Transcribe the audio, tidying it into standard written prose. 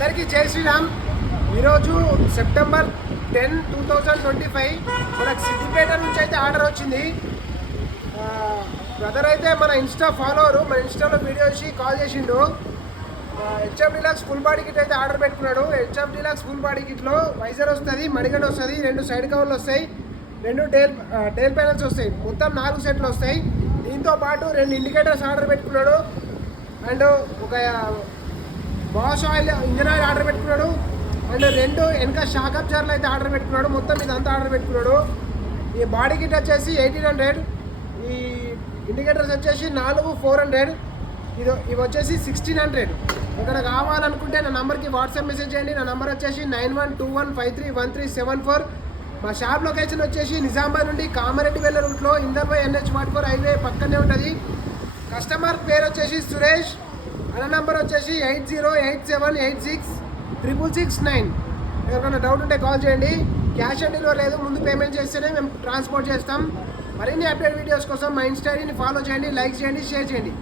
అందరికీ జై శ్రీరామ్. ఈరోజు సెప్టెంబర్ 10, 2025 మనకు సిద్దిపేట నుంచి అయితే ఆర్డర్ వచ్చింది. బ్రదర్ అయితే మన ఇన్స్టా ఫాలోవరు, మన ఇన్స్టాలో వీడియో చేసి కాల్ చేసిండు. HF deluxe full body kit అయితే ఆర్డర్ పెట్టుకున్నాడు. హెచ్ఎఫ్ డీలక్స్ ఫుల్ బాడీ కిట్లో వైజర్ వస్తుంది, మడిగడ్ వస్తుంది, 2 సైడ్ కవర్లు వస్తాయి, 2 టైల్ ప్యానల్స్ వస్తాయి, మొత్తం 4 సెట్లు వస్తాయి. దీంతో పాటు 2 ఇండికేటర్స్ ఆర్డర్ పెట్టుకున్నాడు. అండ్ ఒక Bosch oil, engine oil order పెట్టుకున్నాడు. అండ్ 2 వెనక షాక్ అబ్జర్వర్లు అయితే ఆర్డర్ పెట్టుకున్నాడు. మొత్తం ఇదంతా ఆర్డర్ పెట్టుకున్నాడు. ఈ బాడీ కిట్ వచ్చేసి 1800, ఈ ఇండికేటర్స్ వచ్చేసి 400, ఇవి వచ్చేసి 1600. ఇక్కడ కావాలనుకుంటే నా నెంబర్కి వాట్సాప్ మెసేజ్ చేయండి. నా నెంబర్ వచ్చేసి 9121531374. మా షాప్ లొకేషన్ వచ్చేసి నిజామాబాద్ నుండి కామారెడ్డి వెళ్ళే రూట్లో ఇందర్బై NH44 హైవే పక్కనే ఉంటుంది. కస్టమర్ పేరు వచ్చేసి సురేష్. అన్న నెంబర్ వచ్చేసి 8087866669. ఎవరికైనా డౌట్ ఉంటే కాల్ చేయండి. క్యాష్ ఆన్ డెలివరీ లేదు, ముందు పేమెంట్ చేస్తేనే మేము ట్రాన్స్పోర్ట్ చేస్తాం. మరిన్ని అప్డేట్ వీడియోస్ కోసం మా ఇన్స్టా ఐడిని ఫాలో చేయండి, లైక్ చేయండి, షేర్ చేయండి.